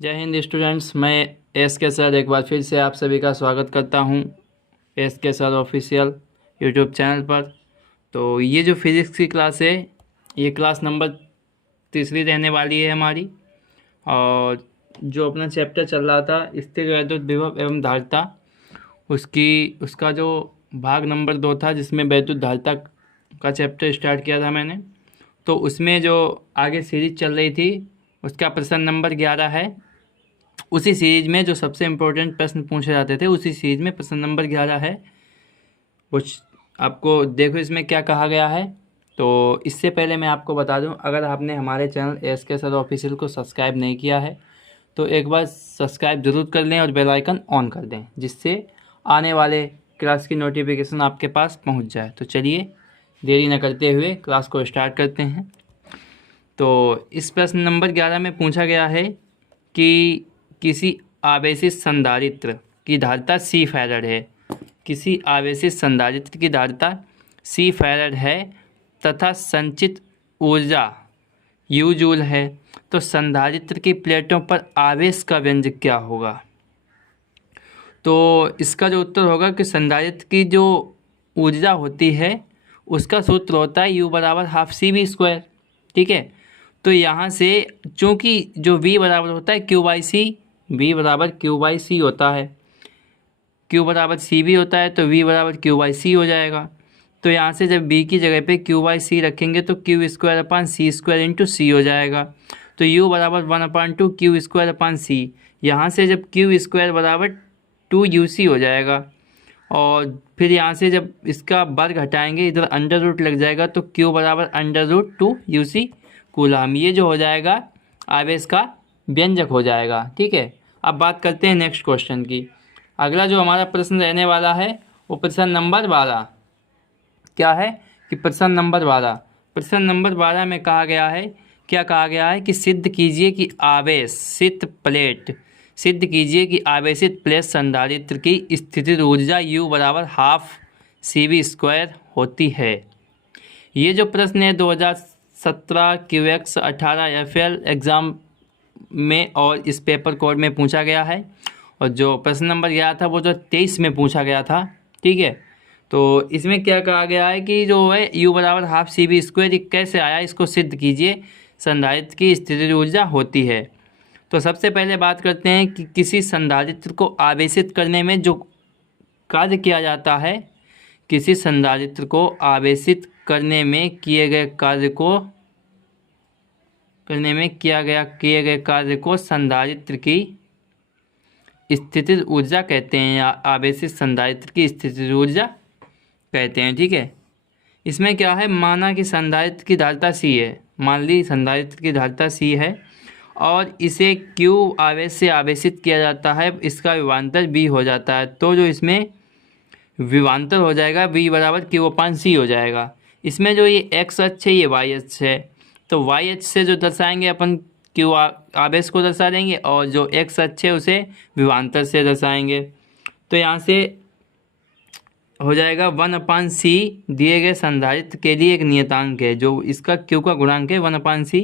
जय हिंद स्टूडेंट्स। मैं एस के सर एक बार फिर से आप सभी का स्वागत करता हूं एस के सर ऑफिशियल यूट्यूब चैनल पर। तो ये जो फिज़िक्स की क्लास है, ये क्लास नंबर तीसरी रहने वाली है हमारी। और जो अपना चैप्टर चल रहा था स्थिर वैद्युत विभव एवं धारिता, उसका जो भाग नंबर 2 था, जिसमें वैद्युत धारिता का चैप्टर स्टार्ट किया था मैंने। तो उसमें जो आगे सीरीज चल रही थी उसका प्रश्न नंबर 11 है। उसी सीरीज में जो सबसे इम्पोर्टेंट प्रश्न पूछे जाते थे, उसी सीरीज में प्रश्न नंबर 11 है। कुछ आपको देखो इसमें क्या कहा गया है। तो इससे पहले मैं आपको बता दूं, अगर आपने हमारे चैनल एस के सर ऑफिशियल को सब्सक्राइब नहीं किया है तो एक बार सब्सक्राइब ज़रूर कर लें और बेल आइकन ऑन कर दें, जिससे आने वाले क्लास की नोटिफिकेशन आपके पास पहुंच जाए। तो चलिए देरी न करते हुए क्लास को स्टार्ट करते हैं। तो इस प्रश्न नंबर 11 में पूछा गया है कि किसी आवेशित संधारित्र की धारिता सी फैराड है। किसी आवेशित संधारित्र की धारिता सी फैराड है तथा संचित ऊर्जा यू जूल है, तो संधारित्र की प्लेटों पर आवेश का व्यंजक क्या होगा। तो इसका जो उत्तर होगा कि संधारित्र की जो ऊर्जा होती है उसका सूत्र होता है U बराबर हाफ सी वी स्क्वायर। ठीक है, तो यहाँ से चूँकि जो V बराबर होता है क्यू बाई सी, V बराबर क्यू बाई सी होता है, Q बराबर सी भी होता है, तो V बराबर क्यू बाई सी हो जाएगा। तो यहाँ से जब V की जगह पे क्यू बाई सी रखेंगे तो क्यू स्क्वायर अपान सी स्क्वायर इंटू सी हो जाएगा। तो U बराबर 1/2 क्यू स्क्वायर अपान सी। यहाँ से जब क्यू स्क्वायर बराबर 2UC हो जाएगा, और फिर यहाँ से जब इसका वर्ग हटाएंगे इधर अंडर रूट लग जाएगा, तो Q बराबर √2UC कूलाम। ये जो हो जाएगा आवेश का व्यंजक हो जाएगा। ठीक है, अब बात करते हैं नेक्स्ट क्वेश्चन की। अगला जो हमारा प्रश्न रहने वाला है वो प्रश्न नंबर 12 क्या है कि प्रश्न नंबर 12 में कहा गया है, क्या कहा गया है कि सिद्ध कीजिए कि आवेशित प्लेट संधारित्र की स्थितिज ऊर्जा U बराबर हाफ सी वी स्क्वायर होती है। ये जो प्रश्न है 2017 QX 18 FL एग्ज़ाम में और इस पेपर कोड में पूछा गया है, और जो प्रश्न नंबर गया था वो जो 23 में पूछा गया था। ठीक है, तो इसमें क्या कहा गया है कि जो है U बराबर हाफ सी वी स्क्वायर कैसे आया, इसको सिद्ध कीजिए संधारित्र की स्थितिज ऊर्जा होती है। तो सबसे पहले बात करते हैं कि किसी संधारित्र को आवेशित करने में जो कार्य किया जाता है, किसी संधारित्र को आवेशित करने में किए गए कार्य को संधारित्र की स्थितिज ऊर्जा कहते हैं, या आवेशित संधारित्र की स्थितिज ऊर्जा कहते हैं। ठीक है, इसमें क्या है, माना कि संधारित्र की धारिता C है, मान ली संधारित्र की धारिता C है और इसे Q आवेश से आवेशित किया जाता है, इसका विभवांतर V हो जाता है। तो जो इसमें विभवांतर हो जाएगा V बराबर Q/C हो जाएगा। इसमें जो ये X अक्ष है ये Y अक्ष है, तो Y अक्ष से जो दर्शाएंगे अपन Q आवेश को दर्शा देंगे, और जो X अक्ष है उसे विभवांतर से दर्शाएंगे। तो यहाँ से हो जाएगा 1/C दिए गए संधारित्र के लिए एक नियतांक है, जो इसका Q का गुणांक है 1/C,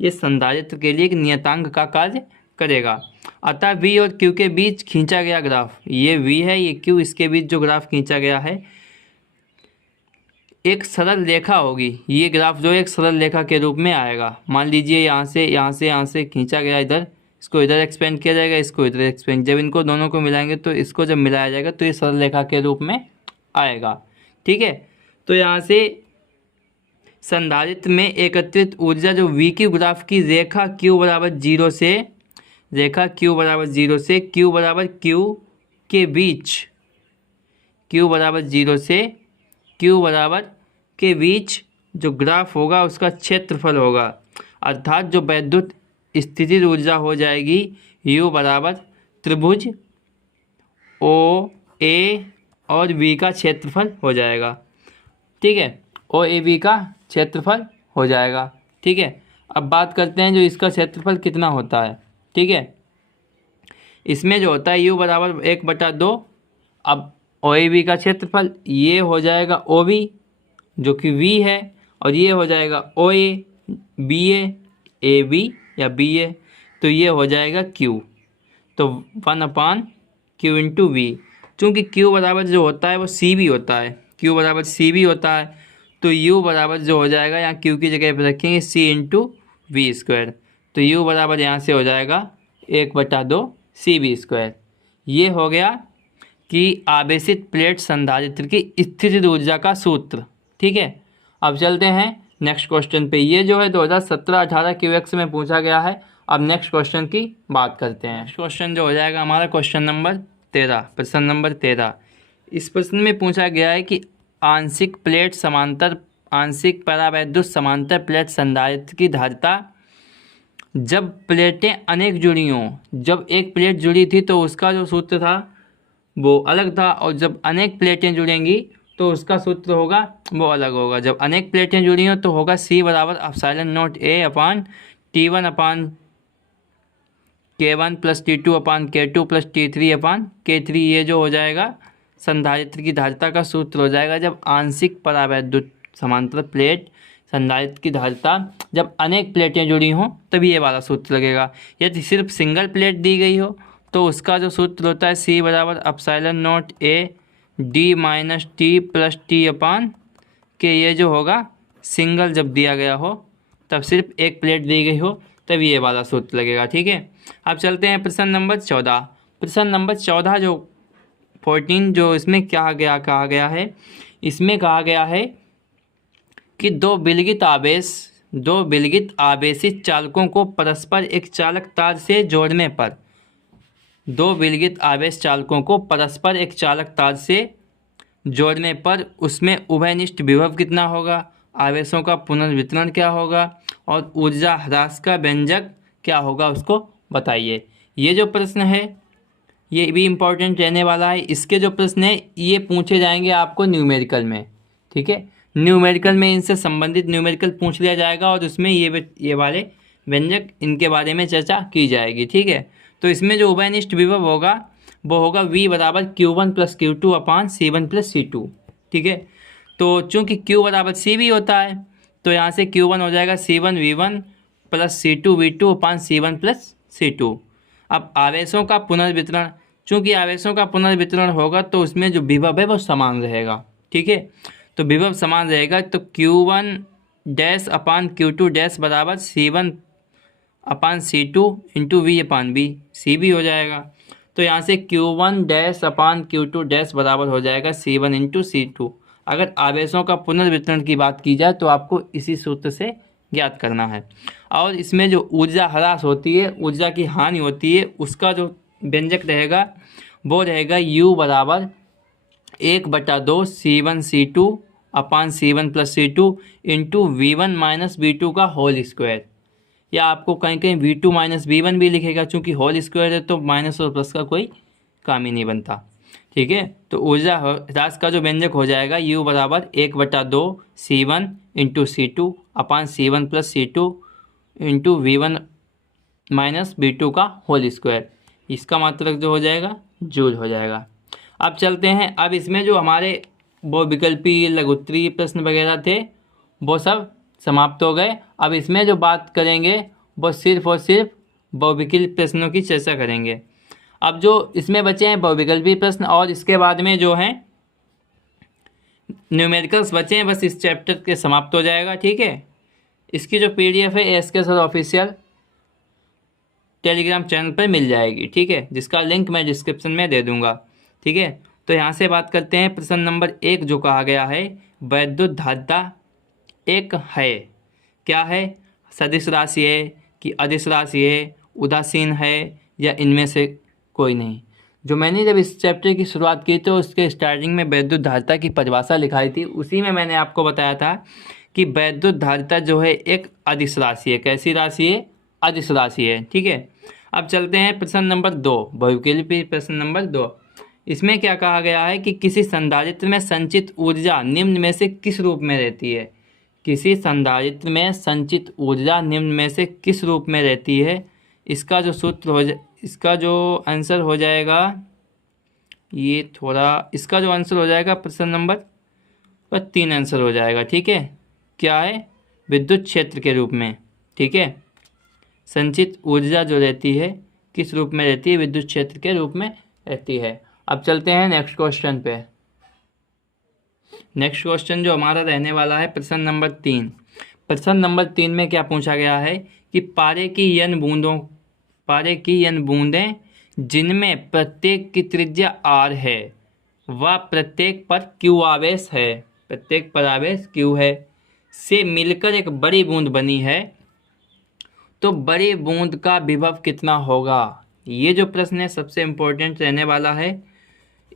ये संधारित्र के लिए एक नियतांक का कार्य करेगा। अतः V और Q के बीच खींचा गया ग्राफ, ये V है ये Q, इसके बीच जो ग्राफ खींचा गया है एक सरल रेखा होगी। ये ग्राफ जो एक सरल रेखा के रूप में आएगा। मान लीजिए यहाँ से खींचा गया, इधर इसको इधर एक्सपेंड किया जाएगा, इसको इधर एक्सपेंड, जब इनको दोनों को मिलाएंगे तो इसको जब मिलाया जाएगा तो ये सरल रेखा के रूप में आएगा। ठीक है, तो यहाँ से संधारित्र में एकत्रित ऊर्जा जो V की ग्राफ की रेखा Q बराबर 0 से Q बराबर Q के बीच, Q बराबर 0 से Q बराबर के बीच जो ग्राफ होगा उसका क्षेत्रफल होगा। अर्थात जो वैद्युत स्थितिज ऊर्जा हो जाएगी U बराबर त्रिभुज OA और V का क्षेत्रफल हो जाएगा। ठीक है, OAB का क्षेत्रफल हो जाएगा। ठीक है, अब बात करते हैं जो इसका क्षेत्रफल कितना होता है। ठीक है, इसमें जो होता है U बराबर 1/2। अब OAB का क्षेत्रफल ये हो जाएगा OB जो कि V है, और ये हो जाएगा OA BA AB या BA। तो ये हो जाएगा Q। तो 1/Q इंटू वी, चूँकि Q बराबर जो होता है वो सी भी होता है, Q बराबर सी भी होता है, तो U बराबर जो हो जाएगा यहाँ Q की जगह पर रखेंगे C इंटू वी स्क्वायर। तो U बराबर यहाँ से हो जाएगा 1/2 CV²। ये हो गया कि आवेशित प्लेट संधारित्र की स्थितिज ऊर्जा का सूत्र। ठीक है, अब चलते हैं नेक्स्ट क्वेश्चन पे। ये जो है 2017-18 QX में पूछा गया है। अब नेक्स्ट क्वेश्चन की बात करते हैं। नेक्स्ट क्वेश्चन जो हो जाएगा हमारा क्वेश्चन नंबर 13, प्रश्न नंबर 13। इस प्रश्न में पूछा गया है कि आंशिक परावैद्युत समांतर प्लेट संधारित्र की धारिता जब प्लेटें अनेक जुड़ी हों, जब एक प्लेट जुड़ी थी तो उसका जो सूत्र था वो अलग था, और जब अनेक प्लेटें जुड़ेंगी तो उसका सूत्र होगा वो अलग होगा। जब अनेक प्लेटें जुड़ी हों तो होगा C बराबर ε0A/T1/K1 + T2/K2 + T3/K3। ये जो हो जाएगा संधारित्र की धारिता का सूत्र हो जाएगा जब आंशिक परावैद्युत समांतर प्लेट संधारित्र की धारिता जब अनेक प्लेटें जुड़ी हों तभी ये वाला सूत्र लगेगा। यदि सिर्फ सिंगल प्लेट दी गई हो तो उसका जो सूत्र होता है C बराबर ε0A/D - T+T/K। ये जो होगा सिंगल जब दिया गया हो, तब सिर्फ एक प्लेट दी गई हो तभी ये वाला सूत्र लगेगा। ठीक है, अब चलते हैं प्रश्न नंबर 14। प्रश्न नंबर 14 जो 14 जो इसमें कहा गया है, इसमें कहा गया है कि दो विलगित आवेशित चालकों को परस्पर एक चालक तार से जोड़ने पर, दो विलगित आवेश चालकों को परस्पर एक चालक तार से जोड़ने पर उसमें उभयनिष्ठ विभव कितना होगा, आवेशों का पुनर्वितरण क्या होगा और ऊर्जा ह्रास का व्यंजक क्या होगा, उसको बताइए। ये जो प्रश्न है ये भी इम्पोर्टेंट रहने वाला है। इसके जो प्रश्न है ये पूछे जाएंगे आपको न्यूमेरिकल में। ठीक है, न्यूमेरिकल में इनसे संबंधित न्यूमेरिकल पूछ लिया जाएगा और उसमें ये वाले व्यंजक इनके बारे में चर्चा की जाएगी। ठीक है, तो इसमें जो उभयनिष्ठ विभव होगा वो होगा V बराबर Q1 + Q2/C1 + C2। ठीक है, तो चूंकि Q बराबर C भी होता है तो यहाँ से Q1 हो जाएगा C1V1 + C2V2/C1 + C2। अब आवेशों का पुनर्वितरण, चूंकि आवेशों का पुनर्वितरण होगा तो उसमें जो विभव है वो समान रहेगा। ठीक है, तो विभव समान रहेगा तो Q1-Q2- बराबर C1/C2 × V/V, C भी हो जाएगा। तो यहाँ से Q1-Q2- बराबर हो जाएगा C1 × C2। अगर आवेशों का पुनर्वितरण की बात की जाए तो आपको इसी सूत्र से ज्ञात करना है। और इसमें जो ऊर्जा ह्रास होती है, ऊर्जा की हानि होती है, उसका जो व्यंजक रहेगा वो रहेगा U बराबर 1/2 C1C2/C1 + C2 × V1 - V2 का होल स्क्वायर, या आपको कहीं कहीं V2 - V1 भी लिखेगा, चूँकि होल स्क्वायर है तो माइनस और प्लस का कोई काम ही नहीं बनता। ठीक है, तो ऊर्जा ह्रास का जो व्यंजक हो जाएगा U बराबर 1/2 C1 × C2/C1 + C2 × V1 - V2 का होल स्क्वायर। इसका मात्रक जो हो जाएगा जूल हो जाएगा। अब चलते हैं, अब इसमें जो हमारे वो विकल्पी लघुत्तरीय प्रश्न वगैरह थे वो सब समाप्त हो गए। अब इसमें जो बात करेंगे वो सिर्फ और सिर्फ बहुविकल्पी प्रश्नों की चर्चा करेंगे। अब जो इसमें बचे हैं बहुविकल्पी प्रश्न और इसके बाद में जो हैं न्यूमेरिकल्स बचे हैं, बस इस चैप्टर के समाप्त हो जाएगा। ठीक है, इसकी जो PDF है ASK sir official Telegram channel पर मिल जाएगी। ठीक है, जिसका लिंक मैं डिस्क्रिप्शन में दे दूंगा। ठीक है, तो यहाँ से बात करते हैं प्रश्न नंबर 1 जो कहा गया है वैद्युत धारिता एक है, क्या है, सदिश राशि है कि अदिश राशि है, उदासीन है या इनमें से कोई नहीं। जो मैंने जब इस चैप्टर की शुरुआत की तो उसके स्टार्टिंग में वैद्युत धारिता की परिभाषा लिखाई थी, उसी में मैंने आपको बताया था कि वैद्युत धारिता जो है एक अदिश राशि है। कैसी राशि है? अदिश राशि है। ठीक है, अब चलते हैं प्रश्न नंबर 2, बहुविकल्पी प्रश्न नंबर 2। इसमें क्या कहा गया है कि किसी संधारित्र में संचित ऊर्जा निम्न में से किस रूप में रहती है। किसी संधारित्र में संचित ऊर्जा निम्न में से किस रूप में रहती है। इसका जो सूत्र हो इसका जो आंसर हो जाएगा इसका जो आंसर हो जाएगा प्रश्न नंबर 3 आंसर हो जाएगा। ठीक है, क्या है? विद्युत क्षेत्र के रूप में। ठीक है, संचित ऊर्जा जो रहती है किस रूप में रहती है, विद्युत क्षेत्र के रूप में रहती है। अब चलते हैं नेक्स्ट क्वेश्चन पे। नेक्स्ट क्वेश्चन जो हमारा रहने वाला है प्रश्न नंबर 3। प्रश्न नंबर 3 में क्या पूछा गया है कि पारे की n बूंदें जिनमें प्रत्येक की त्रिज्या r है व प्रत्येक पर q आवेश है, प्रत्येक पर आवेश q है, से मिलकर एक बड़ी बूंद बनी है, तो बड़ी बूंद का विभव कितना होगा। ये जो प्रश्न है सबसे इम्पोर्टेंट रहने वाला है।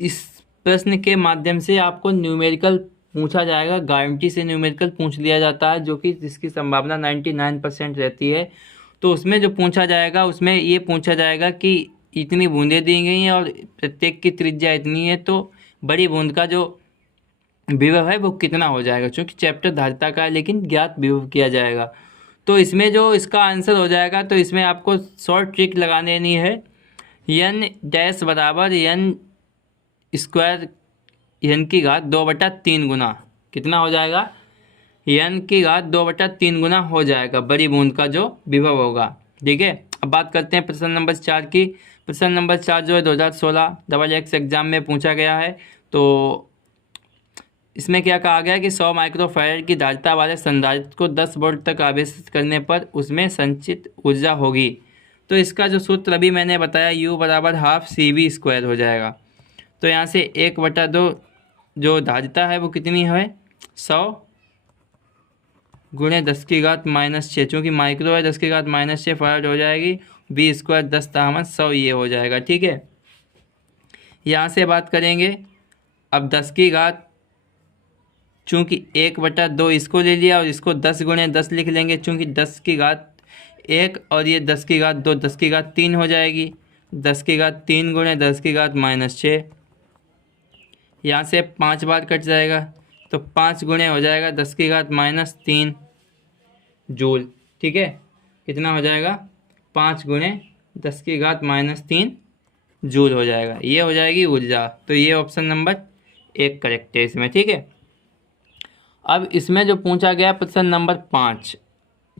इस प्रश्न के माध्यम से आपको न्यूमेरिकल पूछा जाएगा, गारंटी से न्यूमेरिकल पूछ लिया जाता है, जो कि जिसकी संभावना 99% रहती है। तो उसमें जो पूछा जाएगा उसमें ये पूछा जाएगा कि इतनी बूंदें दी गई हैं और प्रत्येक की त्रिज्या इतनी है, तो बड़ी बूंद का जो विभव है वो कितना हो जाएगा। क्योंकि चैप्टर धारिता का है लेकिन ज्ञात विभव किया जाएगा। तो इसमें जो इसका आंसर हो जाएगा, तो इसमें आपको शॉर्ट ट्रिक लगा देनी है। n डैश बराबर n स्क्वायर n की घात 2/3 गुना कितना हो जाएगा, n की घात 2/3 गुना हो जाएगा बड़ी बूंद का जो विभव होगा। ठीक है, अब बात करते हैं प्रश्न नंबर 4 की। प्रश्न नंबर 4 जो है 2016 XX एग्जाम में पूछा गया है। तो इसमें क्या कहा गया कि 100 माइक्रोफैराड की धारिता वाले संधारित्र को 10 वोल्ट तक आवेशित करने पर उसमें संचित ऊर्जा होगी। तो इसका जो सूत्र अभी मैंने बताया U बराबर हाफ CV² हो जाएगा। तो यहाँ से 1/2 जो धारिता है वो कितनी है, 100 गुणे 10 की घात -6, चूँकि माइक्रो है 10 की घात -6 फैराड हो जाएगी। V² 10⁻100 ये हो जाएगा। ठीक है, यहाँ से बात करेंगे अब 10 की घात, चूँकि 1/2 इसको ले लिया और इसको 10 गुणे 10 लिख लेंगे, चूँकि 10 की घात 1 और ये 10 की घात 2, 10 की घात 3 हो जाएगी। 10 की घात 3 गुणे 10 की घात -6, यहाँ से 5 बार कट जाएगा, तो 5 गुणे हो जाएगा 10 की घात -3 जूल। ठीक है, कितना हो जाएगा, 5 गुणे 10 की घात -3 जूल हो जाएगा। ये हो जाएगी ऊर्जा। तो ये ऑप्शन नंबर 1 करेक्ट है इसमें। ठीक है, अब इसमें जो पूछा गया प्रश्न नंबर 5,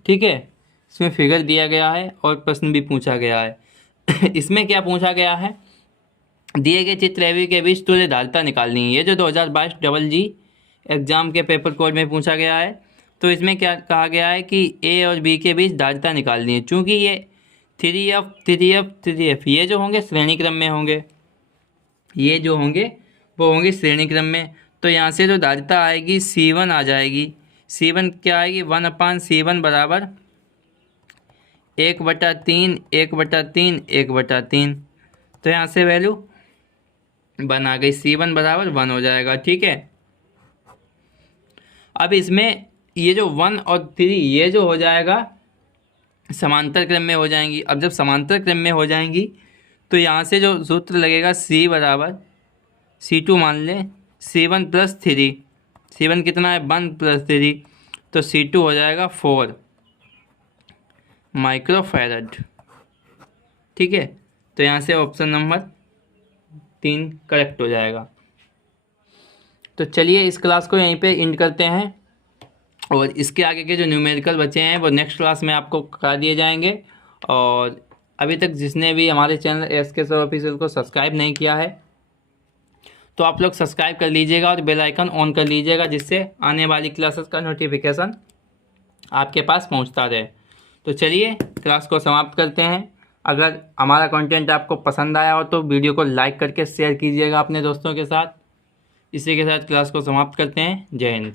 ठीक है, इसमें फिगर दिया गया है और प्रश्न भी पूछा गया है। इसमें क्या पूछा गया है, दिए गए चित्र एबी के बीच तुल्य धारिता निकालनी है। ये जो 2022 GG एग्जाम के पेपर कोड में पूछा गया है। तो इसमें क्या कहा गया है कि ए और बी के बीच धारिता निकालनी है। चूँकि ये 3F 3F 3F ये जो होंगे श्रेणी क्रम में होंगे, ये जो होंगे वो होंगे श्रेणी क्रम में। तो यहाँ से जो धारिता आएगी C1 आ जाएगी। C1 क्या आएगी, 1/C1 बराबर 1/3 1/3 1/3। तो यहाँ से वैल्यू 1 आ गई, C1 बराबर 1 हो जाएगा। ठीक है, अब इसमें ये जो 1 और 3 ये जो हो जाएगा समांतर क्रम में हो जाएंगी। अब जब समांतर क्रम में हो जाएंगी तो यहाँ से जो सूत्र लगेगा C बराबर C2 मान लें, C1 + 3, C1 कितना है 1 + 3, तो C2 हो जाएगा 4 माइक्रोफैराड। ठीक है, तो यहाँ से ऑप्शन नंबर 3 करेक्ट हो जाएगा। तो चलिए इस क्लास को यहीं पे एंड करते हैं और इसके आगे के जो न्यूमेरिकल बचे हैं वो नेक्स्ट क्लास में आपको करा दिए जाएंगे। और अभी तक जिसने भी हमारे चैनल SK सर ऑफिशियल को सब्सक्राइब नहीं किया है तो आप लोग सब्सक्राइब कर लीजिएगा और बेल आइकन ऑन कर लीजिएगा, जिससे आने वाली क्लासेस का नोटिफिकेशन आपके पास पहुंचता रहे। तो चलिए क्लास को समाप्त करते हैं। अगर हमारा कंटेंट आपको पसंद आया हो तो वीडियो को लाइक करके शेयर कीजिएगा अपने दोस्तों के साथ। इसी के साथ क्लास को समाप्त करते हैं। जय हिंद।